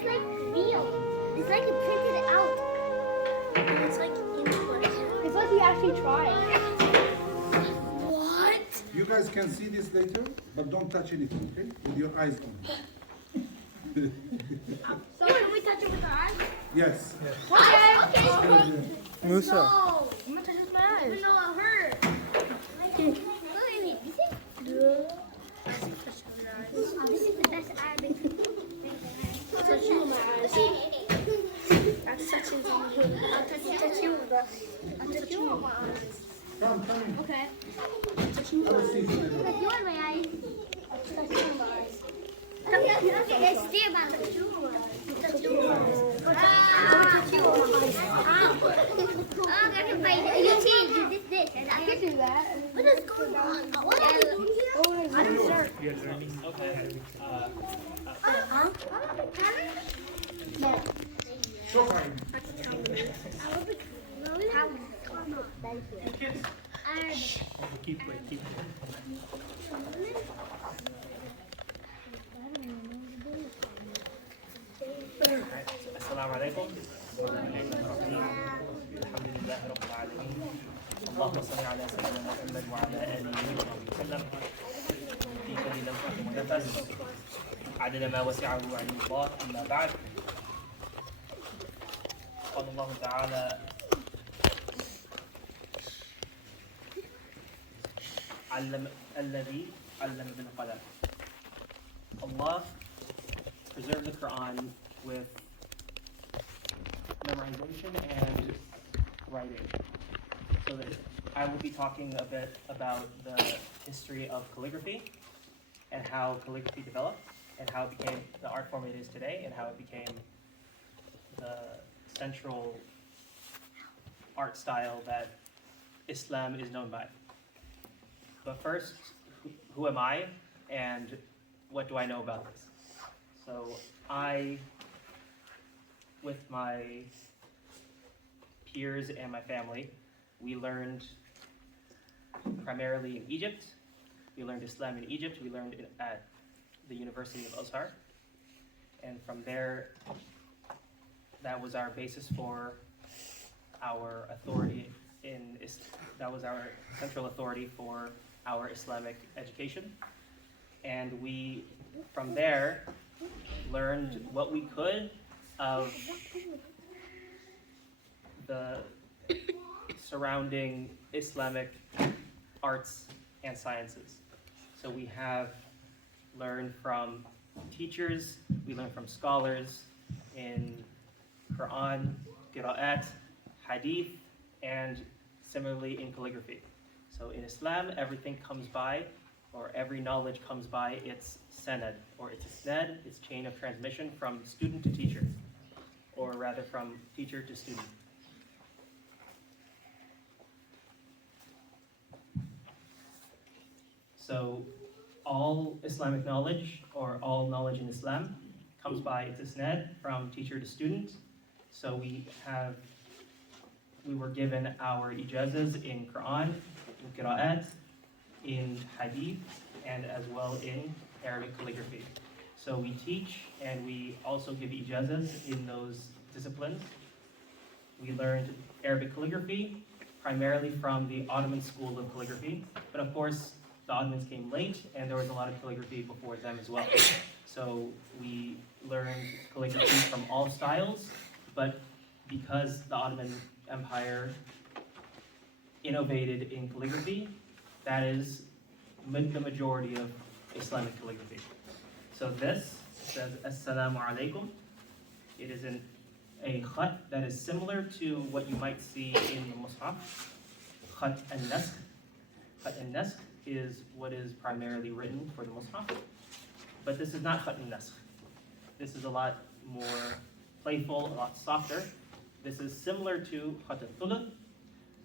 it's like real. It's like it printed out. It's like It's like he actually tried. what? You guys can see this later, but don't touch anything, okay? With your eyes on. So can we touch it with our eyes? Yes. Okay. Musa. No. I'm gonna touch it with my eyes. Even though it hurt. Look at me. This is the best Arabic. I'll touch you with my eyes. That's touching me. I'll touch you with my eyes. Come in. Okay. Have a seat. You want my eyes? Touch you with my eyes. It's still about the two. Touch you with my eyes. Touch you with my eyes. Oh, I can fight it. You see, do this. And I can do that. what is going on? What are you doing here? Oh, it's dessert. You're learning. Okay. No. Shukran. Keep it. Keep it. السلام عليكم ورحمة الله وبركاته. الحمد لله رب العالمين. اللهم صل على سيدنا محمد وعلى آله وصحبه وسلم. في كل لمحة ونفس عدد ما وسعه علم الله. أما بعد، قال الله تعالى: الذي علم بالقلم. Allah preserved the Quran with memorization and writing. So that I will be talking a bit about the history of calligraphy and how calligraphy developed and how it became the art form it is today and how it became the central art style that Islam is known by. But first, who am I and what do I know about this? So I, with my peers and my family, we learned primarily in Egypt. We learned Islam in Egypt. We learned it at the University of Al-Nur. And from there, that was our basis for our authority that was our central authority for our Islamic education. And we, from there, learned what we could of the surrounding Islamic arts and sciences. So we have learned from teachers, we learned from scholars in Quran, Qira'at, Hadith, and similarly in calligraphy. So in Islam, everything comes by, or every knowledge comes by its sanad, or its isnad, its chain of transmission from student to teacher, or rather from teacher to student. So all Islamic knowledge, or all knowledge in Islam, comes by its isnad from teacher to student. So we were given our ijazas in Quran, in Qira'at, in Hadith, and as well in Arabic calligraphy. So we teach and we also give ijazas in those disciplines. We learned Arabic calligraphy primarily from the Ottoman school of calligraphy, but of course the Ottomans came late and there was a lot of calligraphy before them as well. So we learned calligraphy from all styles, but because the Ottoman Empire innovated in calligraphy, that is the majority of Islamic calligraphy. So this says Assalamu alaikum. It is a khat that is similar to what you might see in the Mus'haf. Khat al-Naskh. Khat al-Naskh is what is primarily written for the Mus'haf. But this is not Khat al-Naskh. This is a lot more playful, a lot softer. This is similar to Khat al-Thuluth,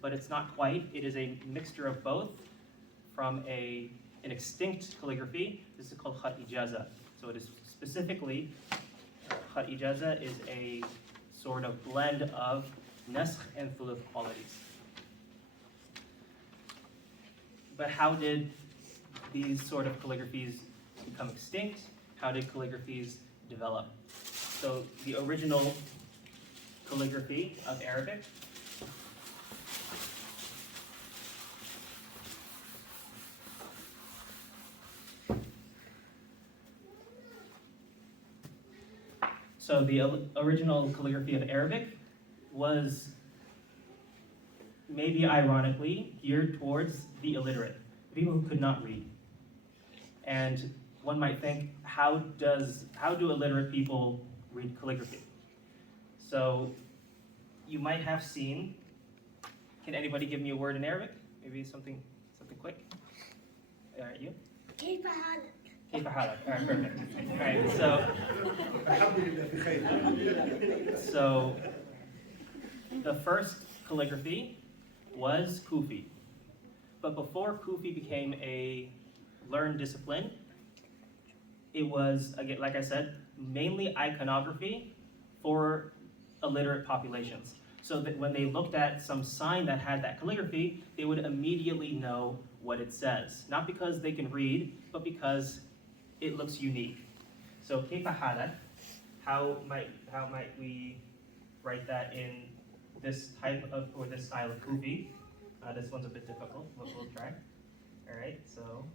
but it's not quite. It is a mixture of both from an extinct calligraphy. This is called Khat Ijaza. So it is specifically, Khat Ijaza is a sort of blend of Naskh and Thuluth qualities. But how did these sort of calligraphies become extinct? How did calligraphies develop? So the original calligraphy of Arabic. So the original calligraphy of Arabic was maybe ironically geared towards the illiterate, people who could not read. And one might think, how do illiterate people read calligraphy? So you might have seen, can anybody give me a word in Arabic? Maybe something quick? All right, you? كيف حالك؟ كيف حالك? All right, perfect. All right, so the first calligraphy was Kufi. But before Kufi became a learned discipline, it was, again, like I said, mainly iconography for illiterate populations. So that when they looked at some sign that had that calligraphy, they would immediately know what it says. Not because they can read, but because it looks unique. So كيف حالك? How might we write that in this type of, or this style of Kufi? This one's a bit difficult, but we'll try. All right, so.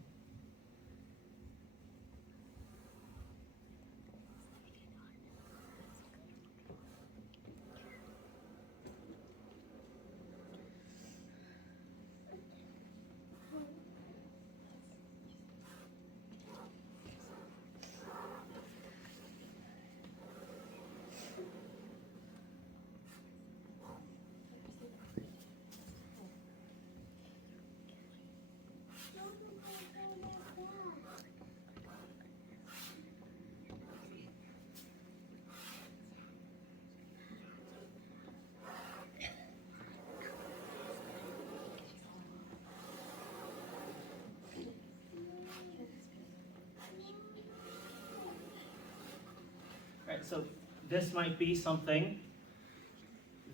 Right, so this might be something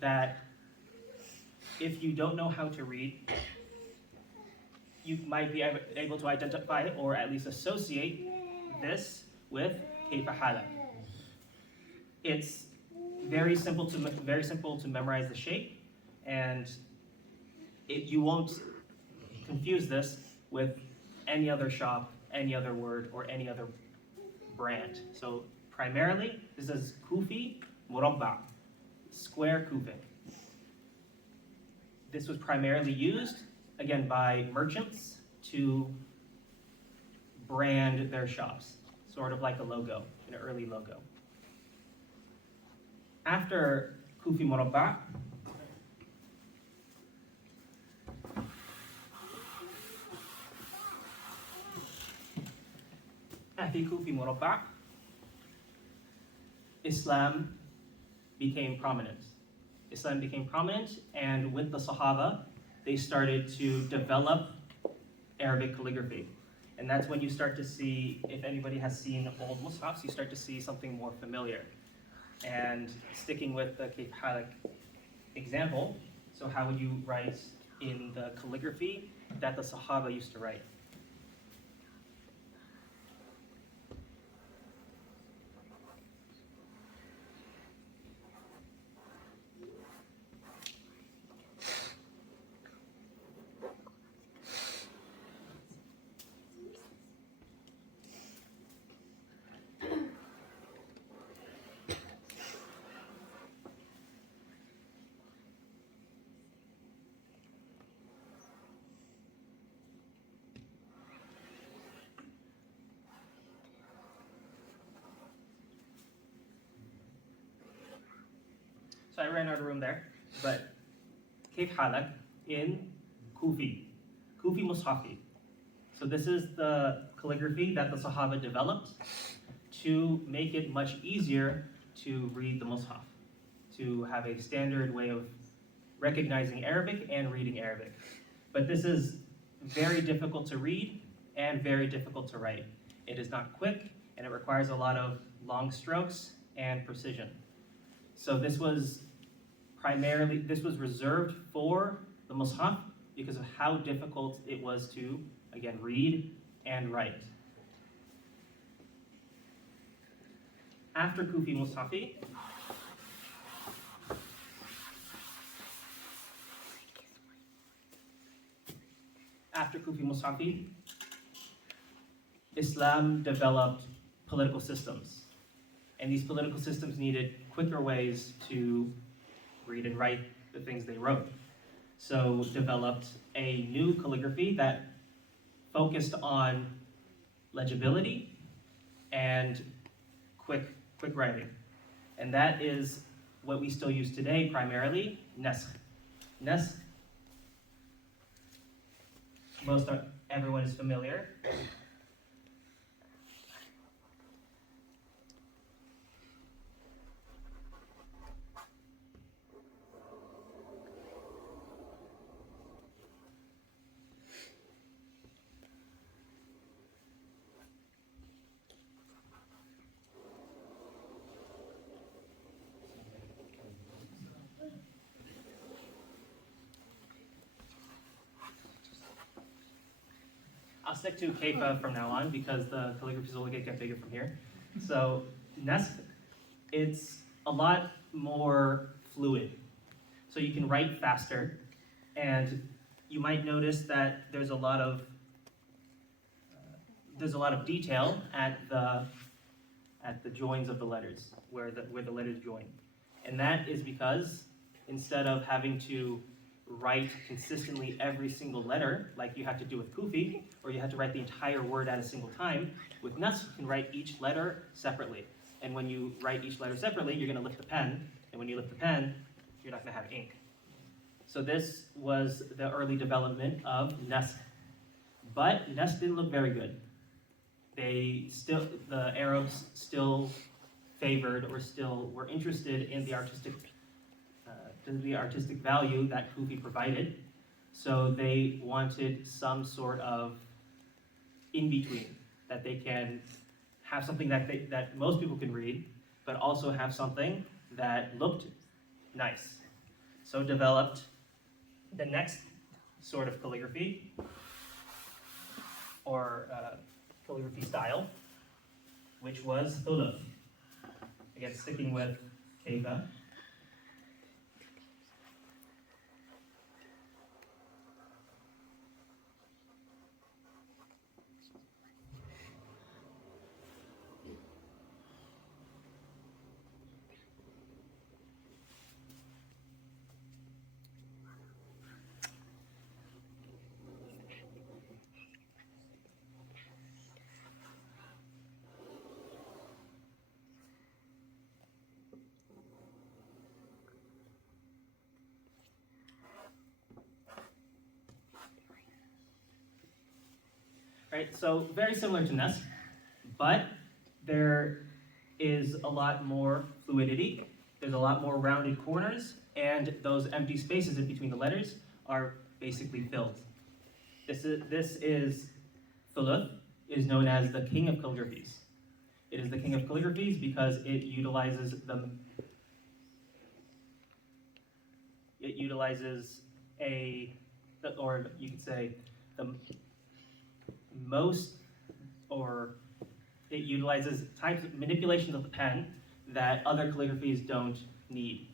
that if you don't know how to read, you might be able to identify or at least associate this with كيف حالك. It's very simple to memorize the shape, and you won't confuse this with any other shop, any other word, or any other brand. So primarily, this is Kufi Murabba, square Kufi. This was primarily used, again, by merchants to brand their shops, sort of like a logo, an early logo. After Kufi Murabba, Islam became prominent. And with the Sahaba, they started to develop Arabic calligraphy. And that's when you start to see, if anybody has seen old mushafs, you start to see something more familiar. And sticking with the Kayf Halak example, so how would you write in the calligraphy that the Sahaba used to write? So I ran out of room there, but Kayf Halak in Kufi Mushafi. So this is the calligraphy that the Sahaba developed to make it much easier to read the Mushaf, to have a standard way of recognizing Arabic and reading Arabic. But this is very difficult to read and very difficult to write. It is not quick, and it requires a lot of long strokes and precision. So this was reserved for the Mus'haf because of how difficult it was to, again, read and write. after Kufi Mushafi, Islam developed political systems. And these political systems needed quicker ways to read and write the things they wrote. So developed a new calligraphy that focused on legibility and quick writing. And that is what we still use today primarily, nasakh. Nasakh, everyone is familiar. I'll stick to Kaifa from now on because the calligraphies will get bigger from here. So nasakh, it's a lot more fluid. So you can write faster, and you might notice that there's a lot of detail at the joins of the letters, where the letters join. And that is because instead of having to write consistently every single letter, like you have to do with Kufi, or you have to write the entire word at a single time, with nasakh you can write each letter separately. And when you write each letter separately, you're going to lift the pen, and when you lift the pen, you're not going to have ink. So this was the early development of nasakh. But nasakh didn't look very good. The Arabs still favored or still were interested in the artistic value that Kufi provided. So they wanted some sort of in-between, that they can have something that most people can read, but also have something that looked nice. So developed the next sort of calligraphy, or calligraphy style, which was thuluth. Again, sticking with Kaifa. Right, so very similar to nasakh, but there is a lot more fluidity. There's a lot more rounded corners, and those empty spaces in between the letters are basically filled. This is thuluth, is known as the king of calligraphies. It is the king of calligraphies because it utilizes or you could say the most, or it utilizes types of manipulations of the pen that other calligraphies don't need.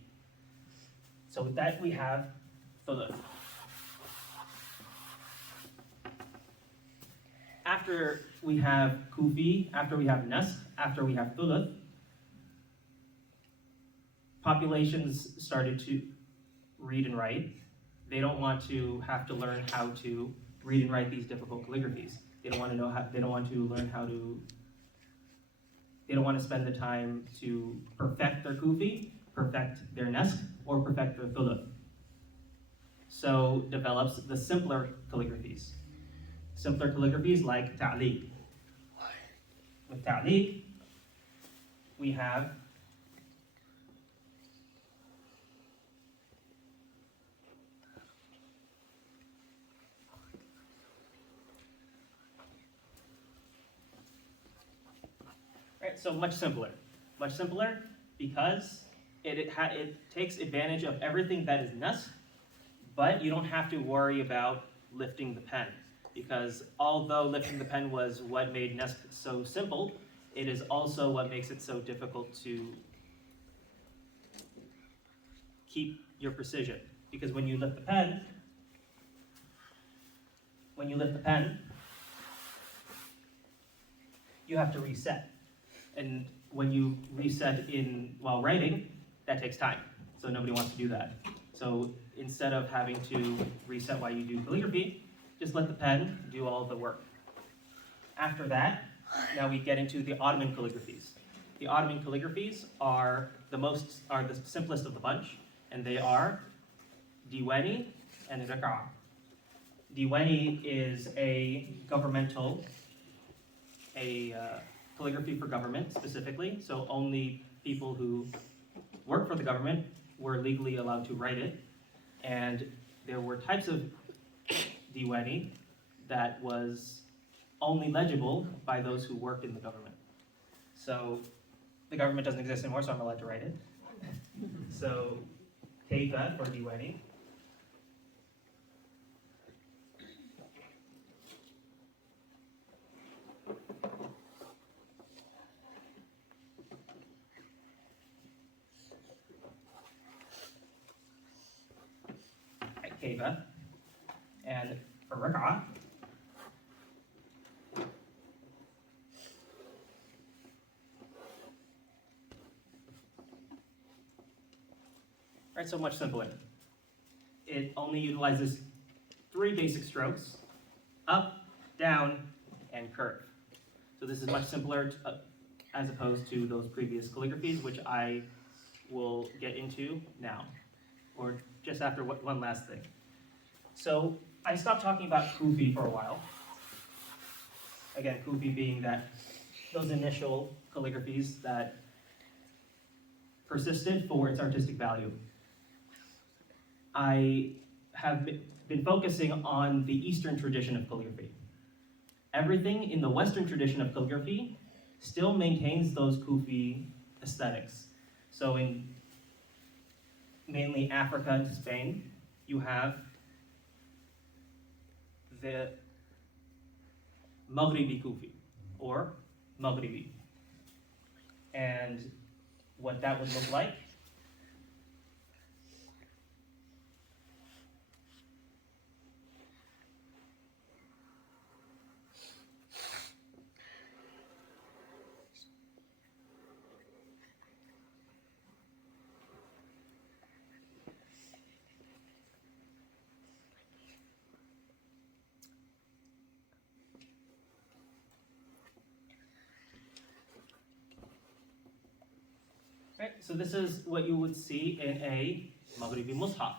So with that we have thuluth. After we have Kufi, after we have nasakh, after we have thuluth, populations started to read and write. They don't want to have to learn how to read and write these difficult calligraphies. They don't want to know how. They don't want to learn how to. They don't want to spend the time to perfect their Kufi, perfect their nasakh, or perfect their thuluth. So develops the simpler calligraphies. Simpler calligraphies like ta'liq. With ta'liq, we have so much simpler because it takes advantage of everything that is nasakh, but you don't have to worry about lifting the pen, because although lifting the pen was what made nasakh so simple, it is also what makes it so difficult to keep your precision. Because when you lift the pen, you have to reset. And when you reset while writing, that takes time. So nobody wants to do that. So instead of having to reset while you do calligraphy, just let the pen do all the work. After that, now we get into the Ottoman calligraphies. The Ottoman calligraphies are the simplest of the bunch, and they are Diwanī and Raq'a. Diwanī is a calligraphy for government specifically, so only people who work for the government were legally allowed to write it, and there were types of Diwanī that was only legible by those who worked in the government. So the government doesn't exist anymore, so I'm allowed to write it. So Kaifa for Diwanī. Kaifa. And for Raq'a, right, so much simpler. It only utilizes 3 basic strokes: up, down, and curve. So this is much simpler as opposed to those previous calligraphies, which I will get into now, or just after one last thing. So I stopped talking about Kufi for a while. Again, Kufi being those initial calligraphies that persisted for its artistic value. I have been focusing on the Eastern tradition of calligraphy. Everything in the Western tradition of calligraphy still maintains those Kufi aesthetics. So in mainly Africa and Spain, you have the Maghribi Kufi, or Maghribi. And what that would look like Right, so this is what you would see in a Maghribi Mushaf,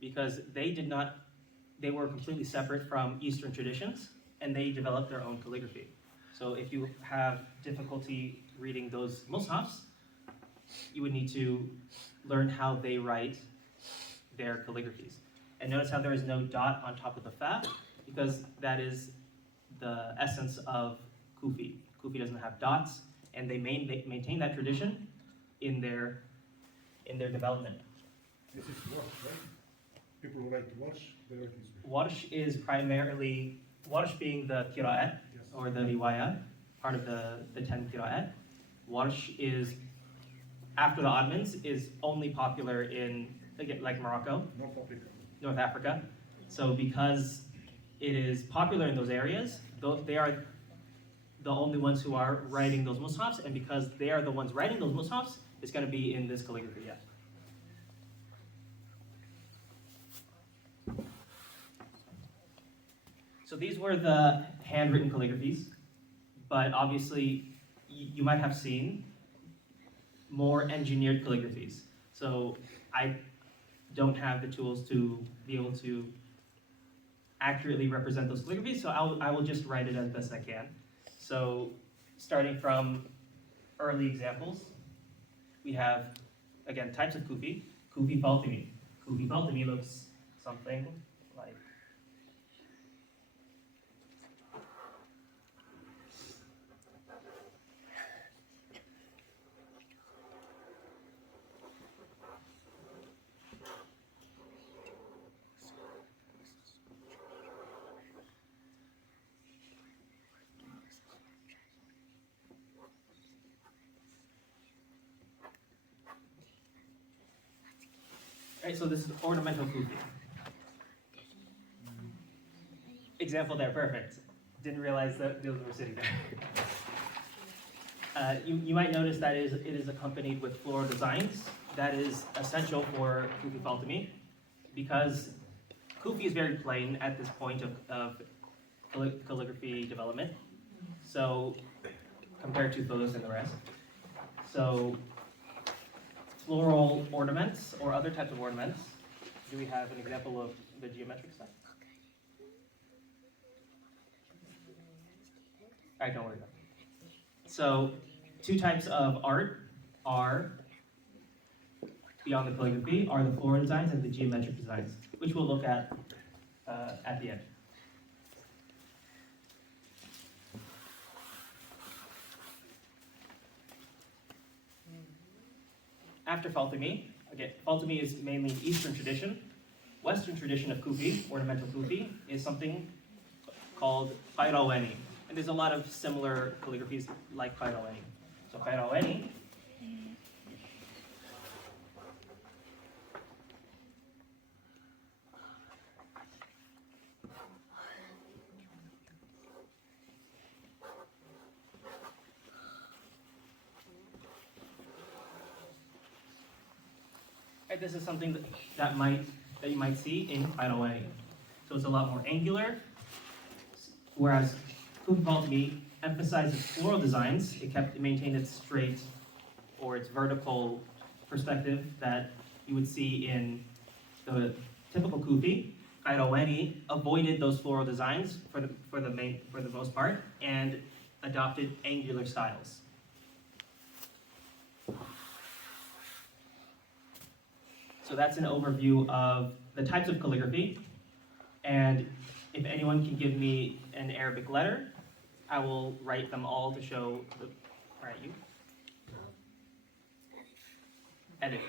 because they were completely separate from Eastern traditions, and they developed their own calligraphy. So if you have difficulty reading those Mushafs, you would need to learn how they write their calligraphies. And notice how there is no dot on top of the fa, because that is the essence of Kufi. Kufi doesn't have dots, and they maintain that tradition in their development. This is wash, right? People who like to wash, they write this way. Warsh is primarily, Warsh being the qira'at, Yes. or the riwayat, part of the 10 qira'at. Warsh is, after the Ottomans, is only popular in, again, like Morocco, North Africa. North Africa. So because it is popular in those areas, they are the only ones who are writing those mushafs, and because they are the ones writing those mushafs, it's going to be in this calligraphy, yeah. So these were the handwritten calligraphies, but obviously you might have seen more engineered calligraphies. So I don't have the tools to be able to accurately represent those calligraphies, so I will just write it as best I can. So starting from early examples, we have, again, types of Kufi. Kufi Fatimi. Kufi Fatimi looks something like Right, so this is ornamental kufi. Example there, perfect. Didn't realize that those were sitting there. You might notice that it is accompanied with floral designs. That is essential for kufi Fatimi because kufi is very plain at this point of calligraphy development. So compared to those and the rest. So floral ornaments or other types of ornaments. Do we have an example of the geometric stuff? All right, don't worry about it. So two types of art are, beyond the calligraphy, are the floral designs and the geometric designs, which we'll look at the end. After Fatimi, again, Fatimi is mainly Eastern tradition. Western tradition of kufi, ornamental kufi, is something called Qayrawani. And there's a lot of similar calligraphies like Qayrawani. So Qayrawani this is something that you might see in Qayrawani. So it's a lot more angular, whereas kufi Fatimi emphasizes floral designs. It maintained its straight or its vertical perspective that you would see in the typical kufi. Qayrawani avoided those floral designs for the most part and adopted angular styles. So that's an overview of the types of calligraphy. And if anyone can give me an Arabic letter, I will write them all to show the, all right, you? Edit.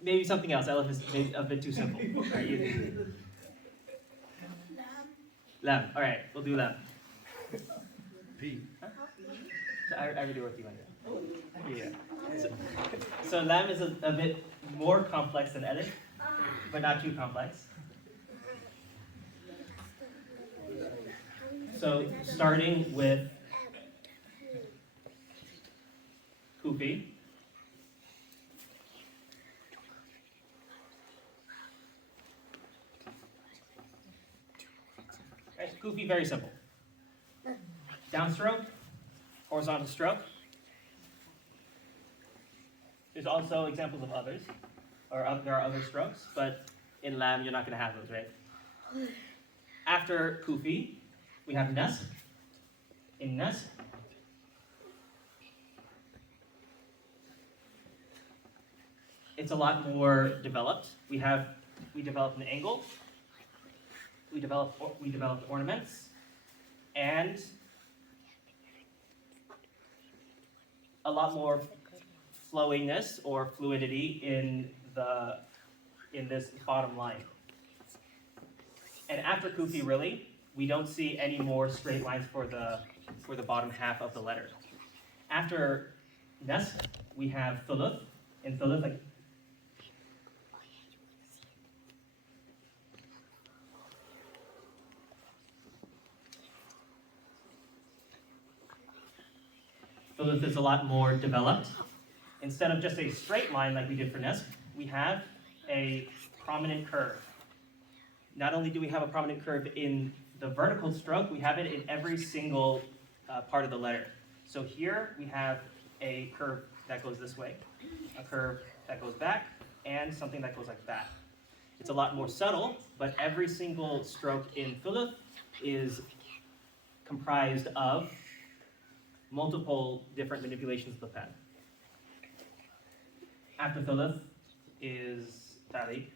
Maybe something else. I left this maybe a bit too simple. All right, you. Lam. All right, we'll do lam. P. Huh? I already wrote the one. Yeah. So lam is a bit more complex than edit, but not too complex. So starting with kufi. Right, kufi, very simple. Downstroke, horizontal stroke. There's also examples of others, or there are other strokes, but in lam you're not going to have those, right? After kufi, we have nasq. In nasq, it's a lot more developed. We developed an angle. We developed ornaments, and a lot more flowiness or fluidity in this bottom line. And after kufi, really, we don't see any more straight lines for the bottom half of the letter. After nasq, we have thuluth. In thuluth, like thuluth is a lot more developed. Instead of just a straight line like we did for nasq, we have a prominent curve. Not only do we have a prominent curve in the vertical stroke, we have it in every single part of the letter. So here we have a curve that goes this way, a curve that goes back, and something that goes like that. It's a lot more subtle, but every single stroke in thuluth is comprised of multiple different manipulations of the pen. After thuluth is ta'liq.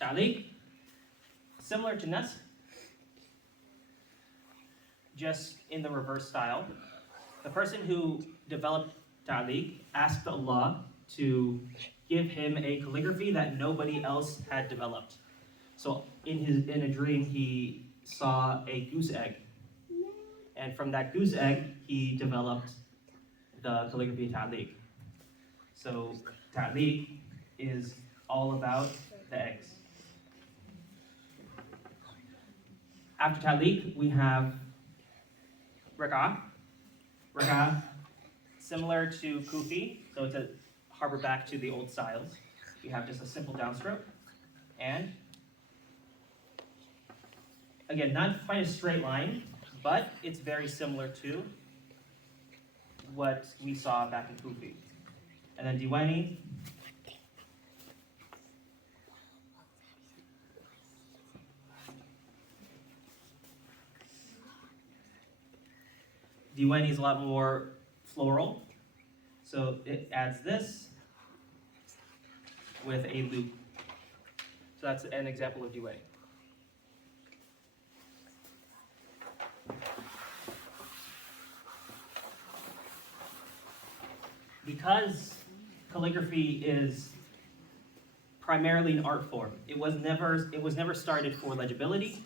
Ta'liq, similar to nasq, just in the reverse style. The person who developed ta'liq asked Allah to give him a calligraphy that nobody else had developed. So in a dream, he saw a goose egg. And from that goose egg, he developed the calligraphy ta'liq. So ta'liq is all about the eggs. After ta'liq, we have rak'ah. Rak'ah, similar to kufi, so to harbor back to the old styles. We have just a simple downstroke. And again, not quite a straight line, but it's very similar to what we saw back in kufi. And then diwani. Diwani is a lot more floral, so it adds this with a loop. So that's an example of diwani. Because calligraphy is primarily an art form, it was never started for legibility.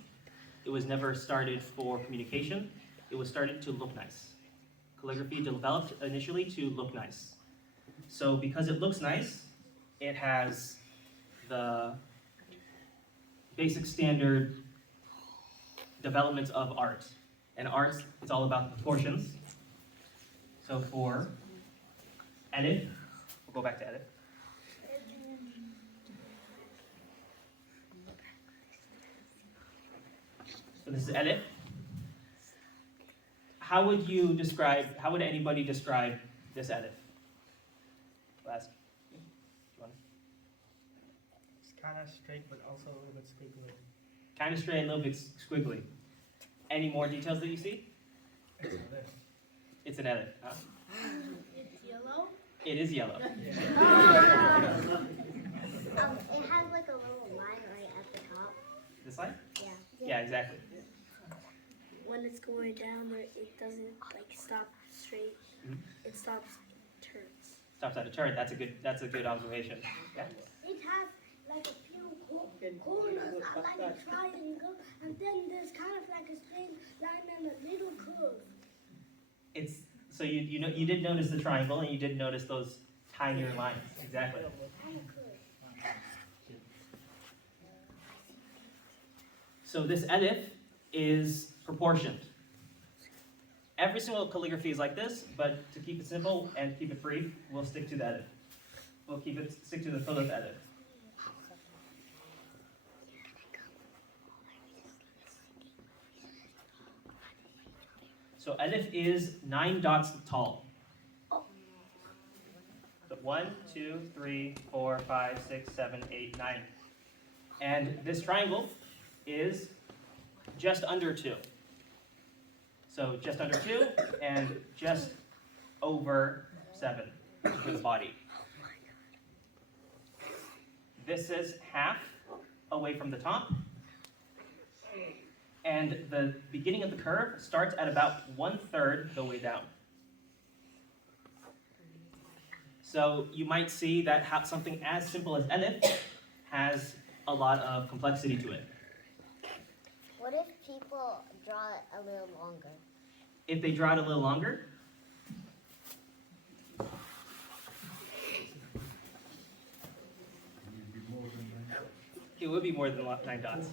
It was never started for communication. It was started to look nice. Calligraphy developed initially to look nice. So because it looks nice, it has the basic standard developments of art. And art is all about the proportions. So for alif, we'll go back to alif. So this is alif. How would anybody describe this alif? Last. It's kind of straight, but also a little bit squiggly. Kind of straight, a little bit squiggly. Any more details that you see? It's not it. It's an alif. Huh? It's yellow. It is yellow. It has like a little line right at the top. This line? Yeah. Yeah, exactly. When it's going down, it doesn't like stop straight. Mhm. It stops, turns. Stops at a turn. That's a good observation. Yeah. It has like a few corners, like a triangle, and then there's kind of like a straight line and a little curve. It's so you did notice the triangle and you did notice those tinier lines. Exactly. And a curve. So this alif is proportioned. Every single calligraphy is like this, but to keep it simple and keep it brief, we'll stick to the alif. We'll stick to the thuluth alif. So alif is 9 dots tall. So 1, 2, 3, 4, 5, 6, 7, 8, 9. And this triangle is just under 2. So just under 2 and just over 7 for the body. This is half away from the top. And the beginning of the curve starts at about 1/3 the way down. So you might see that something as simple as alif has a lot of complexity to it. What if people draw it a little longer? If they draw it a little longer, it would be more than 9 dots.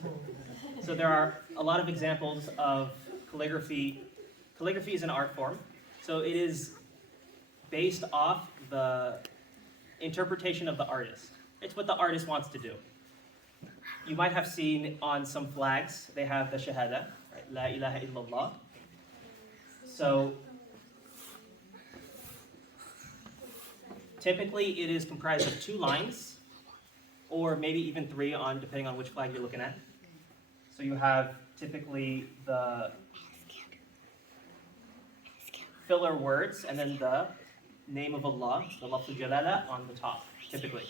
So there are a lot of examples of calligraphy. Calligraphy is an art form, so it is based off the interpretation of the artist. It's what the artist wants to do. You might have seen on some flags, they have the shahada, right? La ilaha illallah. So typically it is comprised of 2 lines, or maybe even 3 depending on which flag you're looking at. So you have typically the filler words and then the name of Allah, the lafz jalala on the top, typically.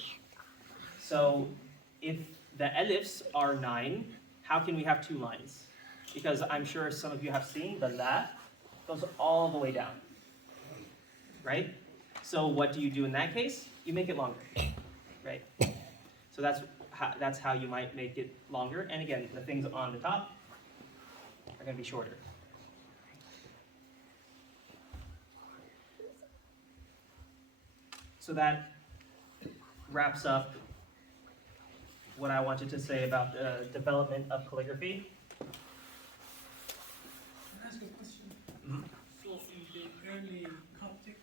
So if the alifs are 9, how can we have 2 lines? Because I'm sure some of you have seen the la goes all the way down, right? So what do you do in that case? You make it longer, right? So that's how you might make it longer. And again, the things on the top are going to be shorter. So that wraps up what I wanted to say about the development of calligraphy. Can I ask a question? Mhm. So in the early Coptic,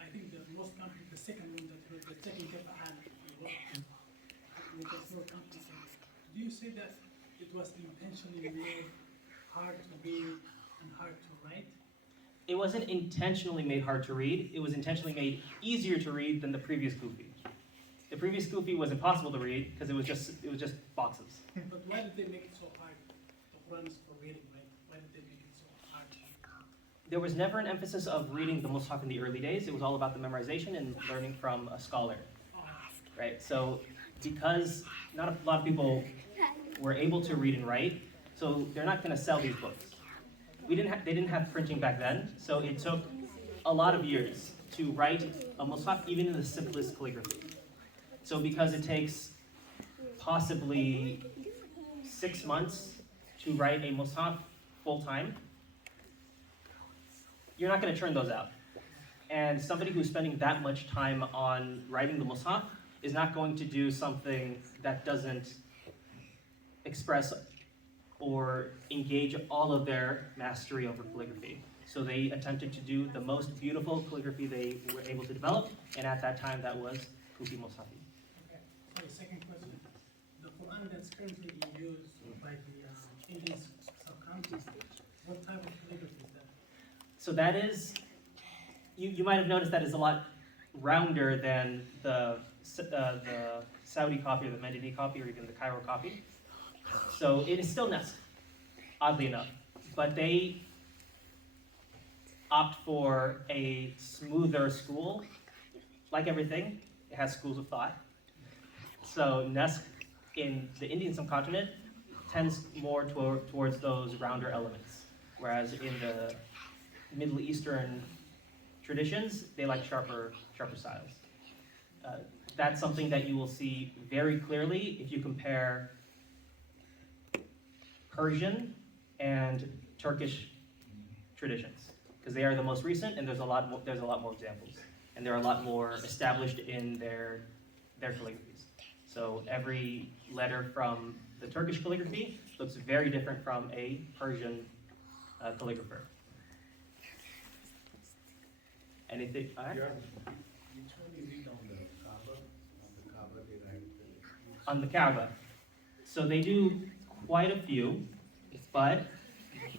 I think the most common, the second one that was the second Qur'an, which was more complicated. Do you say that it was intentionally made hard to read and hard to write? It wasn't intentionally made hard to read. It was intentionally made easier to read than the previous Kufi. The previous Kufi was impossible to read because it was just boxes. But why did they make it so hard? The Quran is for reading, right? Why did they make it so hard? There was never an emphasis of reading the Mus'haf in the early days. It was all about the memorization and learning from a scholar, right? So because not a lot of people were able to read and write, so they're not going to sell these books. They didn't have printing back then, so it took a lot of years to write a Mus'haf even in the simplest calligraphy. So because it takes possibly 6 months to write a Mus'haf full time, you're not going to churn those out. And somebody who's spending that much time on writing the Mus'haf is not going to do something that doesn't express or engage all of their mastery over calligraphy. So they attempted to do the most beautiful calligraphy they were able to develop, and at that time that was Kufi Mushafi. Okay. Sorry, second question. The Quran that's currently being used by the Indian subcontinent, what type of calligraphy is that? So that is, you might have noticed that is a lot rounder than the Saudi copy or the Medini copy or even the Cairo copy. So it is still Nasr, oddly enough, but they opt for a smoother school. Like everything, it has schools of thought. So Nasr in the Indian subcontinent tends more towards those rounder elements, whereas in the Middle Eastern traditions, they like sharper styles. That's something that you will see very clearly if you compare Persian and Turkish traditions, because they are the most recent, and there's a lot more examples, and they're a lot more established in their calligraphies. So every letter from the Turkish calligraphy looks very different from a Persian calligrapher. Anything? All right. Which one you read on the Kaaba? On the Kaaba they write On the Kaaba. So they do quite a few, but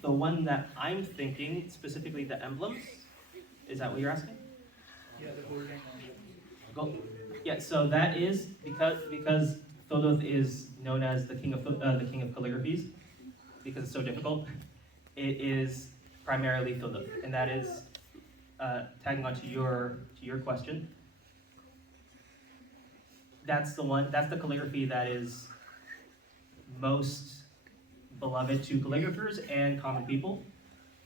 the one that I'm thinking, specifically the emblems, is that what you're asking? Yeah, the golden Go. Yeah, so that is because Thuluth is known as the king of calligraphies, because it's so difficult. It is primarily Thuluth, and that is tagging on to your question. That's the calligraphy that is most beloved to calligraphers and common people,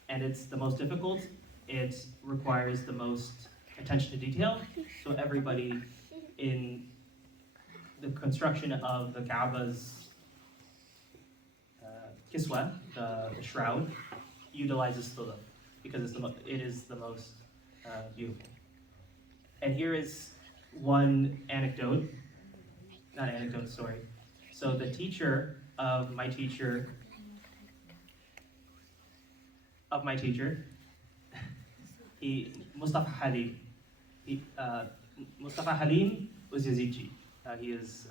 and it's the most difficult. It requires the most attention to detail, so everybody in the construction of the Kaaba's kiswa, the shroud, utilizes Thuluth because it is the most beautiful. And here is one story. So the teacher of my teacher, Mustafa Halim. Mustafa Halim was Yazidi. He is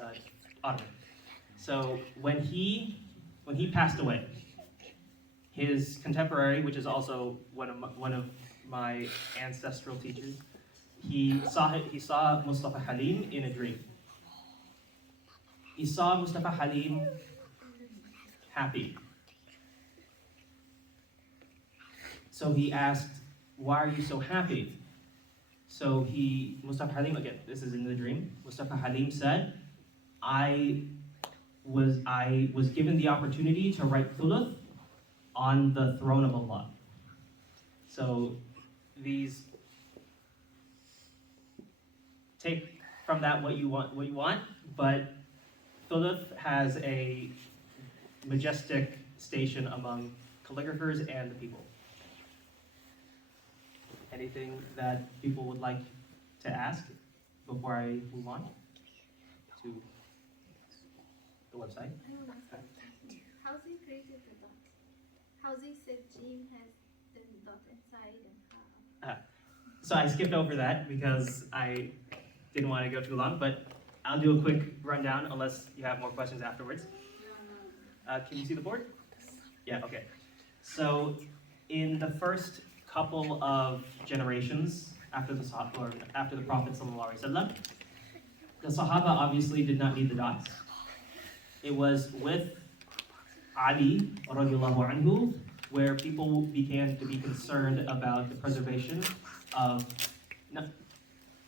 Ottoman. So when he passed away, his contemporary, which is also one of my ancestral teachers, he saw Mustafa Halim in a dream. He saw Mustafa Halim happy. So he asked, "Why are you so happy?" So Mustafa Halim, again, this is in the dream, Mustafa Halim said, I was given the opportunity to write Thuluth on the throne of Allah. So these take from that what you want, but thuluth has a majestic station among calligraphers and the people. Anything that people would like to ask before I move on to the website? How's he created the dot? How's he said Jim has the dot inside and how? So I skipped over that because I didn't want to go too long, but I'll do a quick rundown unless you have more questions afterwards. Can you see the board? Yeah, okay. So in the first couple of generations after the Sahaba, or after the Prophet ﷺ, the Sahaba obviously did not need the dots. It was with Ali radiallahu anhu where people began to be concerned about the preservation of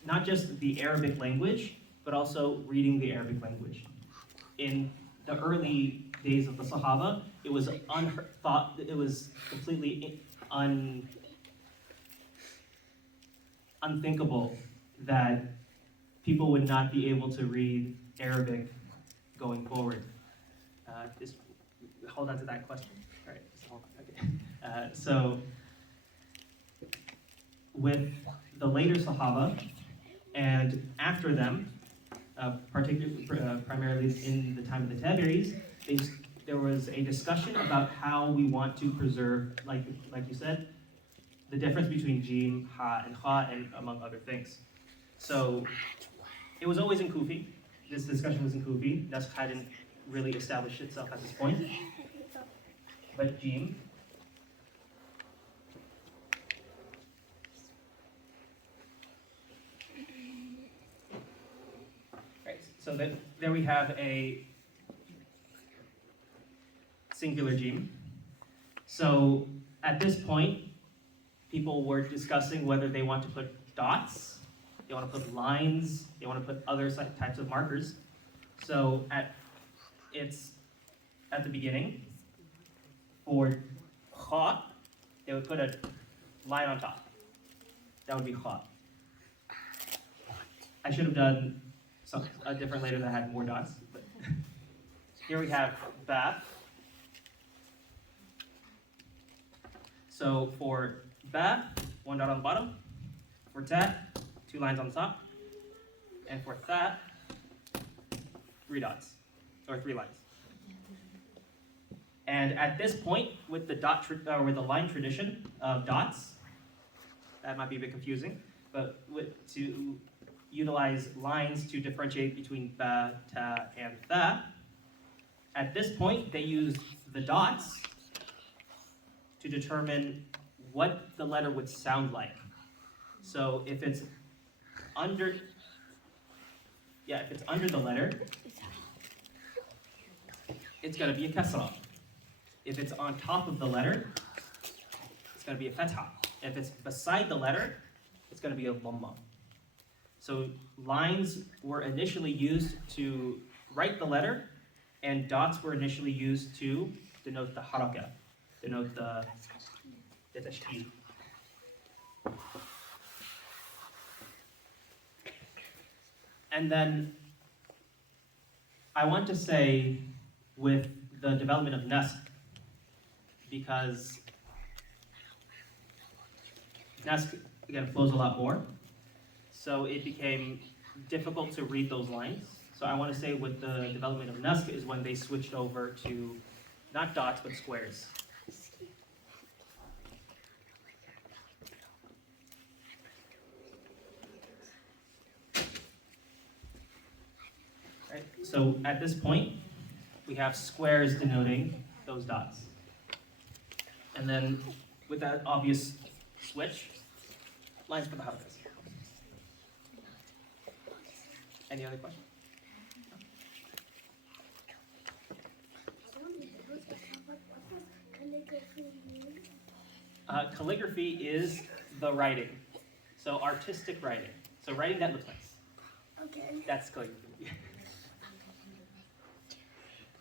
not just the Arabic language, but also reading the Arabic language. In the early days of the Sahaba, it was completely unthinkable that people would not be able to read Arabic going forward. Just hold on to that question. All right, just hold on. Okay. So with the later Sahaba and after them, primarily in the time of the Tabi'is, there was a discussion about how we want to preserve, like you said, the difference between jim, ha, and kha, and among other things. So it was always in Kufi. This discussion was in Kufi. Nasakh hadn't really established itself at this point. But jim, right, so there we have a singular jim. So at this point, people were discussing whether they want to put dots, they want to put lines, they want to put other types of markers. So at the beginning, for kha, they would put a line on top. That would be kha. I should have done a different letter that had more dots. But here we have ba. So for ba, one dot on the bottom. For ta, 2 lines on the top. And for tha, 3 dots, or 3 lines. And at this point, with the with the line tradition of dots, that might be a bit confusing, but to utilize lines to differentiate between ba, ta, and tha, at this point, they used the dots to determine what the letter would sound like. So if it's under the letter, it's going to be a kasra. If it's on top of the letter, it's going to be a fatha. If it's beside the letter, it's going to be a dhamma. So lines were initially used to write the letter, and dots were initially used to denote the haraka, denote the tashkeel. And then I want to say with the development of nasakh, because nasakh, again, flows a lot more, so it became difficult to read those lines. So I want to say with the development of nasakh is when they switched over to not dots, but squares. Right, so at this point, we have squares denoting those dots. And then with that obvious switch, lines for the harakas. Any other questions? Calligraphy is the writing. So artistic writing. So writing that looks nice. Okay. That's calligraphy.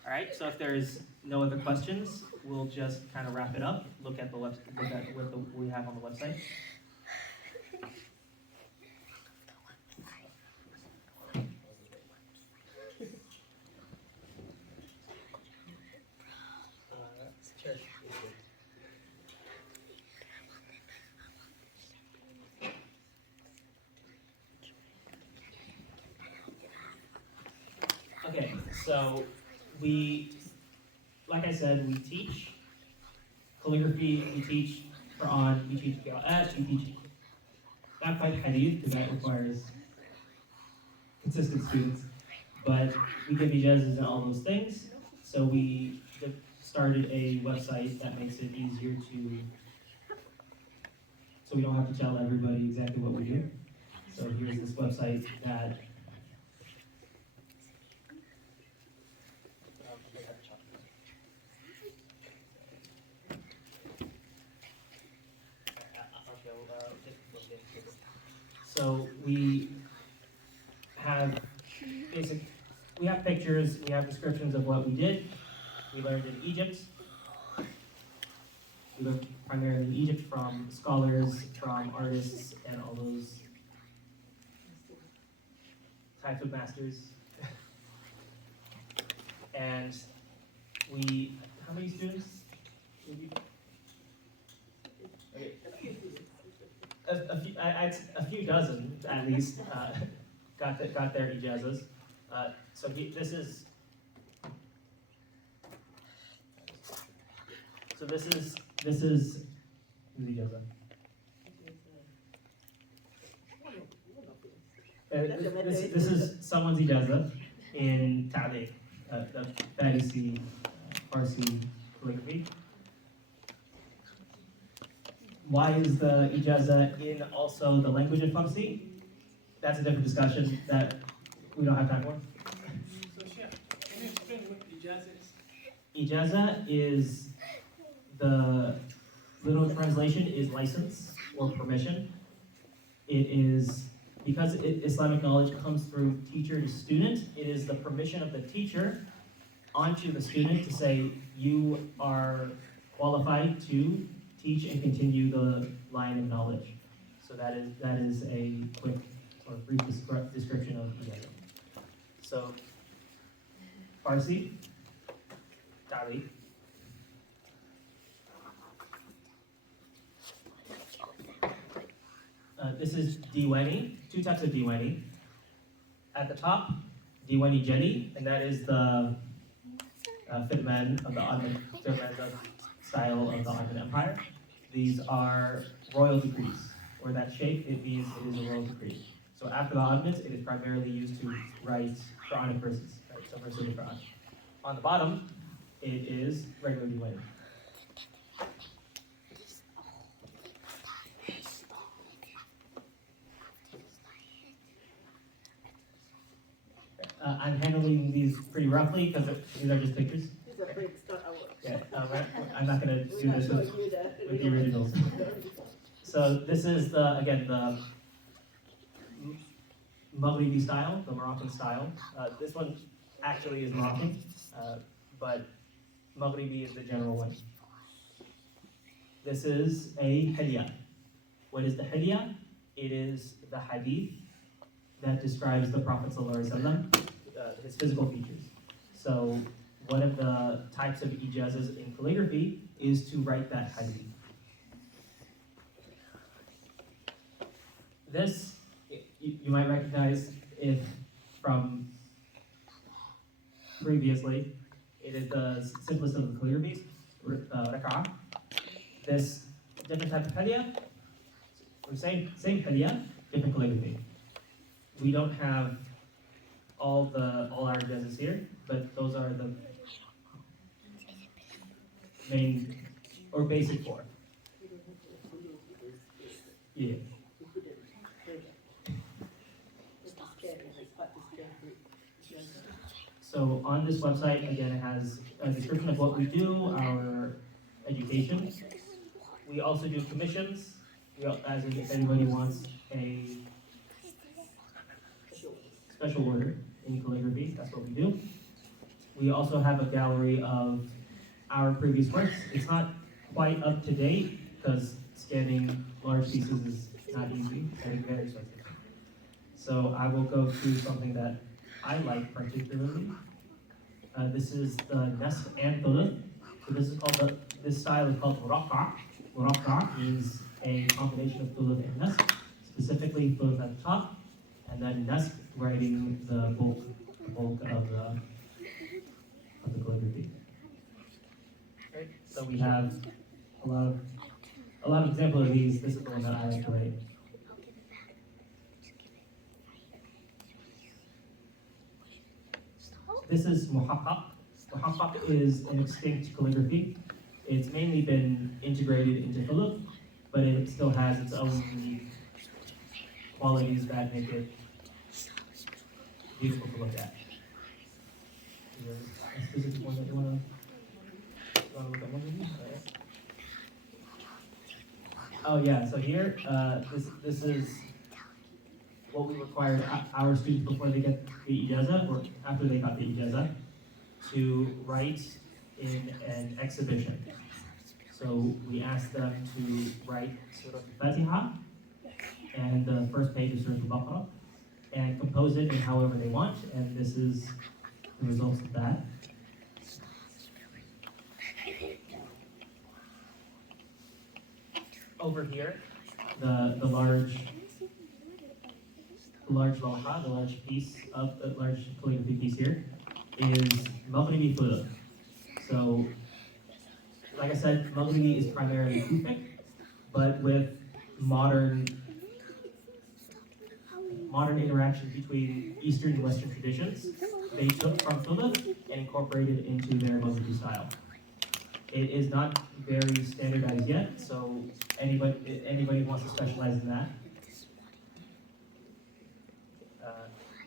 All right, so if there's no other questions, we'll just kind of wrap it up. Look at what we have on the website. So we, like I said, we teach calligraphy, we teach Quran, we teach Qira'at, we teach not quite Hadith, because that requires consistent students, but we give ijazahs and all those things. So we started a website that makes it easier to, so we don't have to tell everybody exactly what we do. So here's this website that so we have we have pictures, we have descriptions of what we did. We learned in Egypt. We learned primarily in Egypt from scholars, from artists, and all those types of masters. And we, how many students? Okay. A few dozen at least got their ijazahs. So this is the ijazah. This is someone's ijazah in Ta'liq, the Farsi calligraphy. Why is the ijazah in also the language of Farsi? That's a different discussion that we don't have time for. So, Sheikh, can you explain what ijazah is? Ijazah is, the literal translation is license or permission. It is, because Islamic knowledge comes through teacher to student, it is the permission of the teacher onto the student to say, you are qualified to teach and continue the line of knowledge. So that is a quick or brief description of ijazah. So, Farsi, Ta'liq. This is Diwani, two types of Diwani. At the top, Diwani Jeli, and that is the fitman of the Ottoman style of the Ottoman Empire. These are royal decrees, or that shape, it means it is a royal decree. So after the Ottomans, it is primarily used to write Quranic verses, right? So verses of the Quran. On the bottom, it is regular Diwani. I'm handling these pretty roughly because these are just pictures. Yeah, I'm not going to do this with the originals. So this is the Maghribi style, the Moroccan style. This one actually is Moroccan, but Maghribi is the general one. This is a Hilya. What is the Hilya? It is the hadith that describes the Prophet ﷺ, his physical features. So one of the types of ijazahs in calligraphy is to write that hadith. This, you might recognize if from previously, it is the simplest of the calligraphies, rak'ah. This different type of hilya, same hilya, different calligraphy. We don't have all our ijazahs here, but those are the main or basic four. Yeah. So on this website, again, it has a description of what we do, our education. We also do commissions, as if anybody wants a special order in calligraphy, that's what we do. We also have a gallery of our previous works. It's not quite up to date, because scanning large pieces is not easy, and very expensive. So I will go through something that I like particularly. This is the Nasq and Thuluth. So this style is called Muraqqa'. Muraqqa' means a combination of Thuluth and Nasq, specifically Thuluth at the top, and then Nasq writing the bulk of the of the calligraphy. Right? So we have a lot of examples of these. This is the one that I like to write. This is muhaqqaq. Muhaqqaq is an extinct calligraphy. It's mainly been integrated into khulud, but it still has its own unique qualities that make it beautiful to look at. Is there a specific one that you want to look at one of these? Oh yeah, so here, this is what we required our students before they get the ijazah, or after they got the ijazah, to write in an exhibition. So we asked them to write Surah Al-Fatiha and the first page of Surah Al-Baqarah and compose it in however they want, and this is the results of that. Over here, the large lawha, the large piece of the large calligraphy piece here, is Maghribi Thuluth. So, like I said, Maghribi is primarily Kufic, but with modern interaction between Eastern and Western traditions, they took from Thuluth and incorporated into their Maghribi style. It is not very standardized yet, so anybody who wants to specialize in that,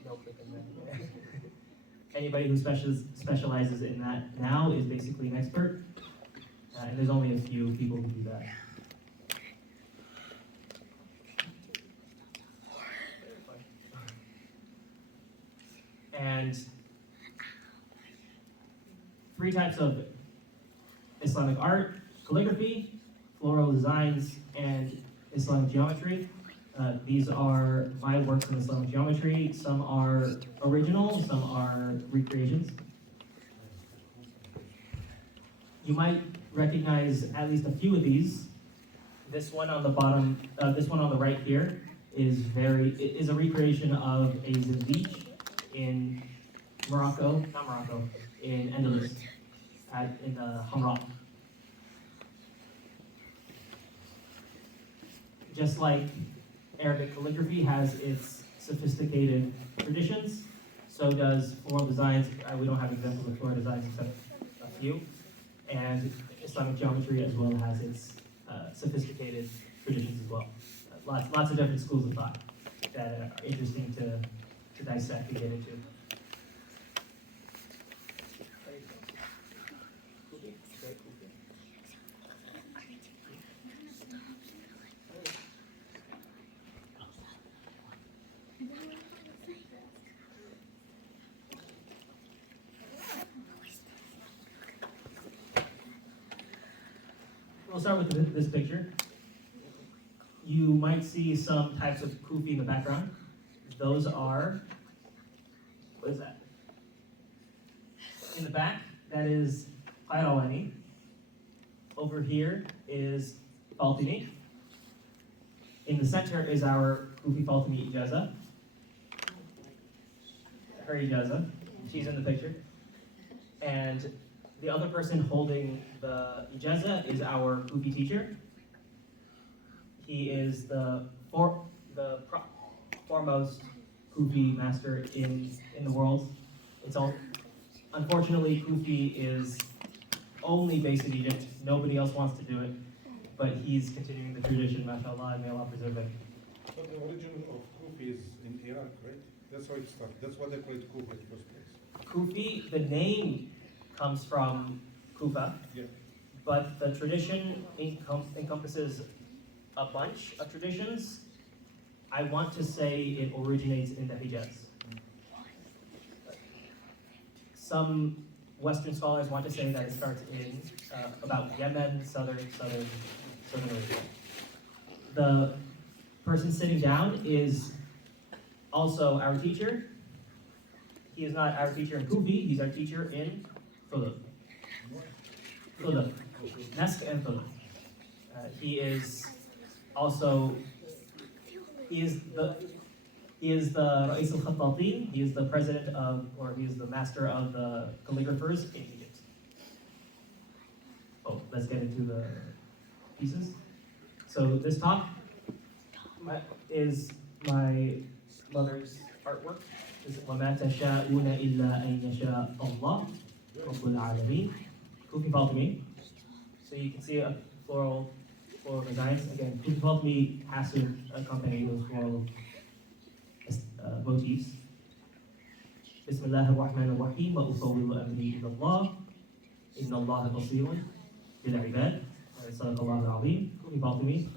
no click in there. Anybody who specializes in that now is basically an expert, and there's only a few people who do that. And 3 types of Islamic art: calligraphy, floral designs, and Islamic geometry. These are my works in Islamic geometry. Some are original, some are recreations. You might recognize at least a few of these. This one on the bottom, this one on the right here is a recreation of a zindij in in Andalus, in Hamra. Just like Arabic calligraphy has its sophisticated traditions, so does floral designs. We don't have examples of floral designs except a few. And Islamic geometry as well has its sophisticated traditions as well. Lots of different schools of thought that are interesting to dissect and get into. We'll start with this picture. You might see some types of kufi in the background. Those are, what is that? In the back, that is Qayrawani. Over here is Fatimi. In the center is our kufi Fatimi ijazah. Her ijazah. She's in the picture. And the other person holding the ijazah is our kufi teacher. He is the foremost kufi master in the world. Unfortunately, kufi is only based in Egypt. Nobody else wants to do it, but he's continuing the tradition, mashallah, and may Allah preserve it. But the origin of Kufi is in Iraq, right? That's how it started. That's why they call it Kufi in the first place. Kufi, the name comes from Kufa, Yeah. but the tradition encompasses a bunch of traditions. I want to say it originates in the Hijaz. Some Western scholars want to say that it starts in about Yemen, southern Arabia. The person sitting down is also our teacher. He is not our teacher in Kufi, he's our teacher in Thuluth. Nask and Thuluth. He is He is the Ra'is al-Khattatin. He is the president of, or he is the master of the calligraphers in Egypt. Oh, let's get into the pieces. So this top is my mother's artwork. This is وَمَا تَشَاءُونَ إِلَّا أَن يَشَاءَ اللَّهُ رَبُّ الْعَالَمِينَ. Kufi Fatimi. So you can see a floral designs. Again, Kufi Fatimi has to accompany those floral motifs. بسم الله الرحمن الرحيم وأفوض أمري إلى الله إن الله بصير بالعباد. صدق الله العظيم. Kufi Fatimi.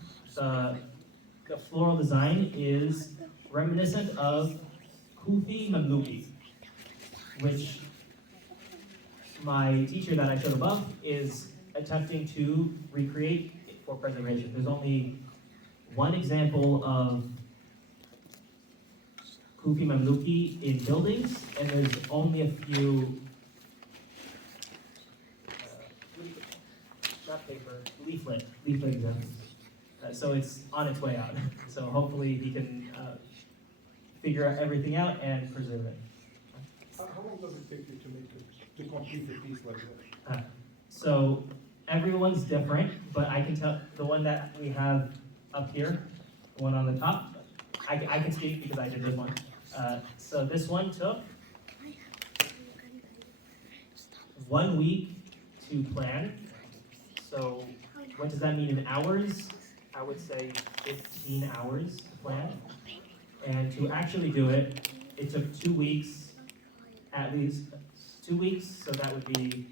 The floral design is reminiscent of Kufi Mamluki, which my teacher that I showed above is attempting to recreate for preservation. There's only one example of Kufi Mamluki in buildings, and there's only a few not paper, leaflet examples. So it's on its way out. So hopefully he can figure everything out and preserve it. How long does it take you to make it, to complete a piece like that? So everyone's different, but I can tell the one that we have up here, the one on the top, I can speak because I did this one. So this one took 1 week to plan. So what does that mean in hours? I would say 15 hours to plan. And to actually do it, it took 2 weeks, at least 2 weeks, so that would be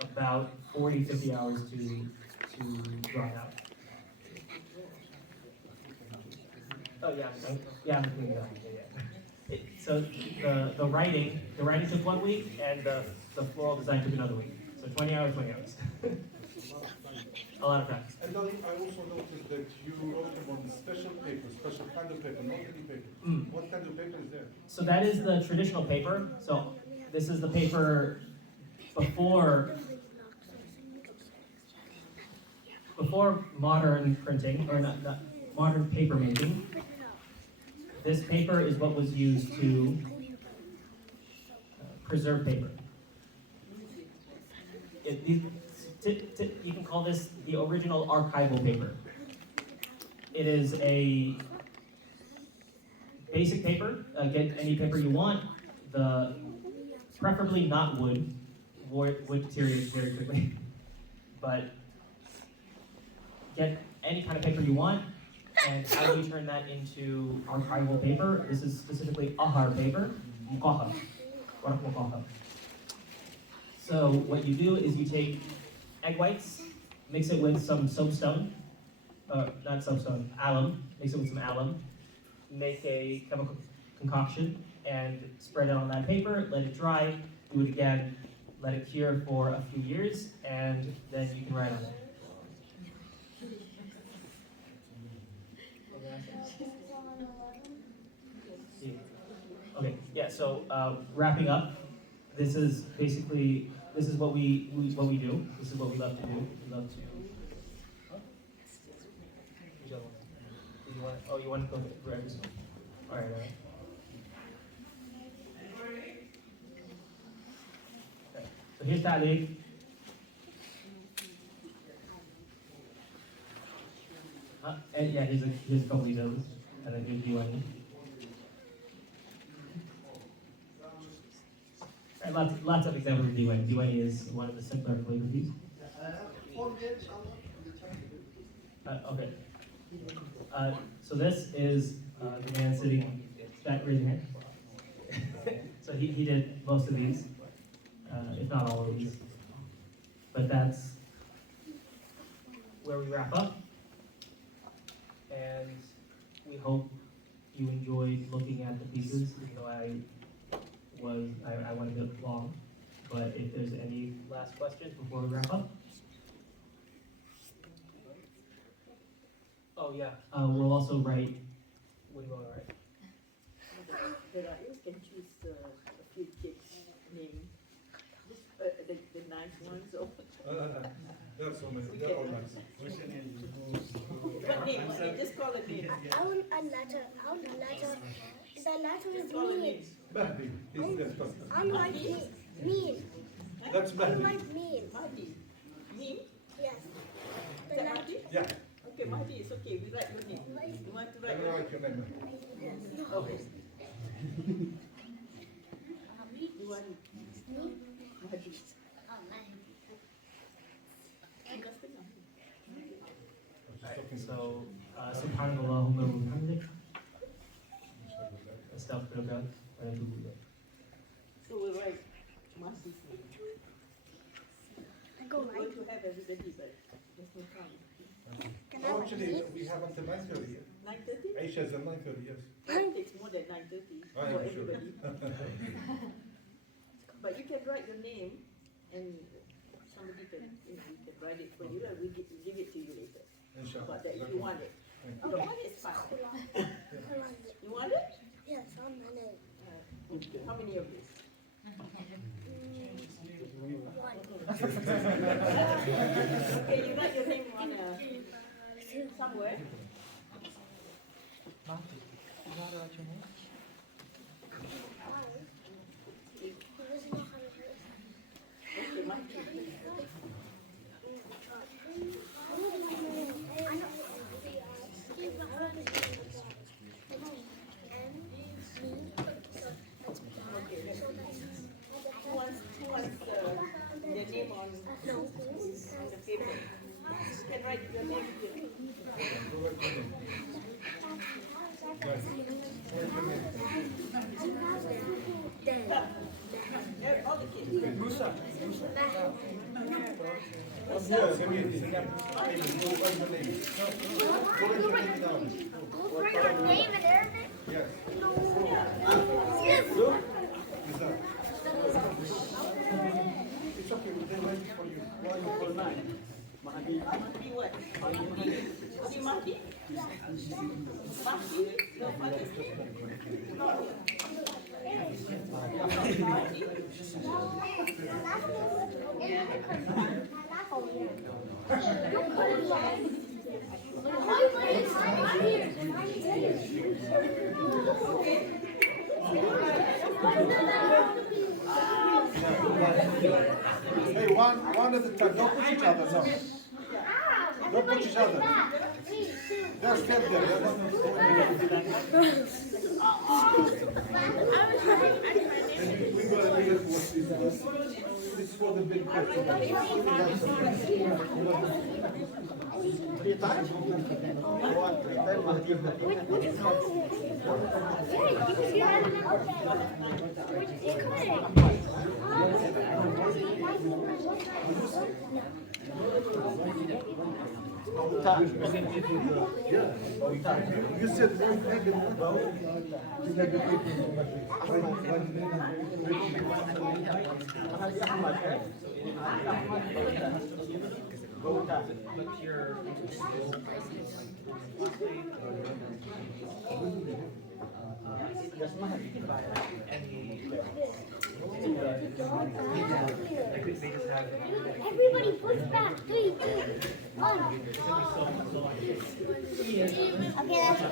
about 40, 50 hours to draw it out. Oh yeah, I'm doing that. Yeah. So the writing took 1 week, and the floral design took another week. So 20 hours, 20 hours. A lot of time. And I also noticed that you wrote them on special paper, special kind of paper, not any paper. What kind of paper is there? So that is the traditional paper. So this is the paper before modern printing, or not modern paper making. This paper is what was used to preserve paper. You can call this the original archival paper. It is a basic paper. Get any paper you want. Preferably not wood. Wood deteriorates very quickly. But get any kind of paper you want. And how do you turn that into archival paper? This is specifically ahar paper. Muqahab. Waraq muqahab. So what you do is you take egg whites, mix it with some soapstone, not soapstone, alum, mix it with some alum, make a chemical concoction, and spread it on that paper, let it dry, do it again, let it cure for a few years, and then you can write on it. Okay, yeah, so wrapping up, this is what we do. This is what we love to do. We love to. You want to go for every song? All right. Okay. So here's ta'liq. And yeah, here's a couple of those, and then here's Diwani. Lots of examples of Diwani. Diwani is one of the simpler calligraphies. Okay. So this is the man sitting back raising hand. So he did most of these, if not all of these. But that's where we wrap up. And we hope you enjoyed looking at the pieces, even though I went a bit long. But if there's any last questions before we wrap up? Oh yeah, we'll also write. What do you want to write? You can choose a few kids' name. The nice ones. There are so many. They're all nice. name. Okay, just call a name. I want a letter. I want a letter. The letter is Call a mean. name. Mahdi. He's the first. Unlike mean. That's Mahdi. Unlike mean. Mahdi. Name? Yes. The Is that letter. Mahdi? Yeah. Okay, Mahdi, it's okay. We write your name. You want to write I your write your name. Okay. You want Mahdi? So, Subhanallahumma wa bihamdik. Astaghfirullah wa atubu ilayh. So we'll write Mahdi's name. I go We're right. going to have everybody, but there's no time. Can I Oh, have actually, we have until 9:30. 9:30? Aisha's at 9:30, yes. It takes more than 9:30 I am for sure. everybody. But you can write your name and somebody can, you can write it for you and we'll give it to you later. Inshallah. But that if you want it. Thank You don't want it, it's fine. You want it? Yes, on my name. How many of these? One. Okay, you write your name on somewhere. Mahdi, you know how to write your name? Okay, Mahdi. Who wants their name on the paper? You can write your name here. All the kids. Musa. Yeah, Jamil. Go write your name. Go write your name down. Write your name in Arabic? Yes. Yes. Is that? It's okay, we can write it for you. Why you call mine? Mahdi what? Mahdi Mahdi? Mahdi? No, Mahdi. Hey, one at a time. Don't push each other, no. Don't push each other. They're scared there. They're not we gotta leave it for this is for the big question. You said one thing about to negative Everybody push back. 3, 2, 1. Okay, that's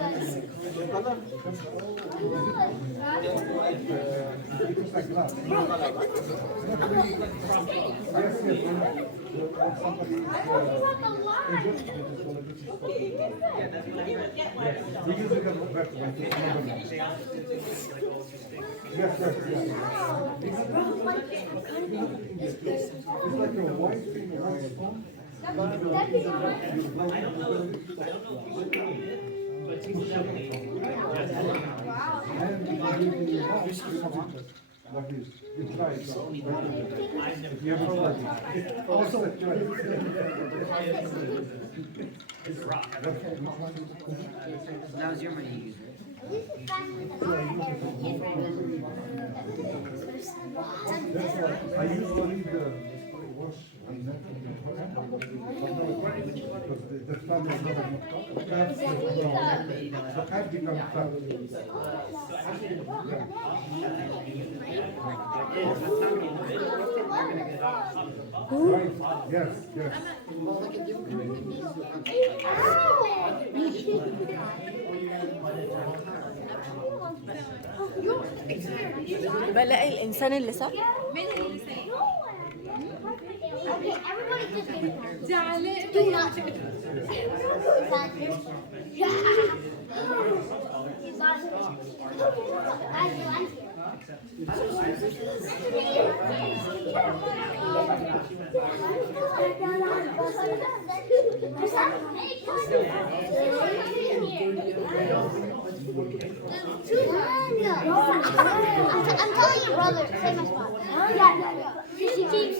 good. Yes, it's like a white thing, a white stone. I don't know if we did, but people definitely. Like this. You try it. I've never. You have tried it. Also, try it. It's a rock. That was your money you used, right? I used to read the wash and not because the flood is not the cat becomes fat. Yes, yes. بلاقي الإنسان اللي صح. Okay, everybody just do not. I'm telling your brother, save my spot. Yeah. She keeps.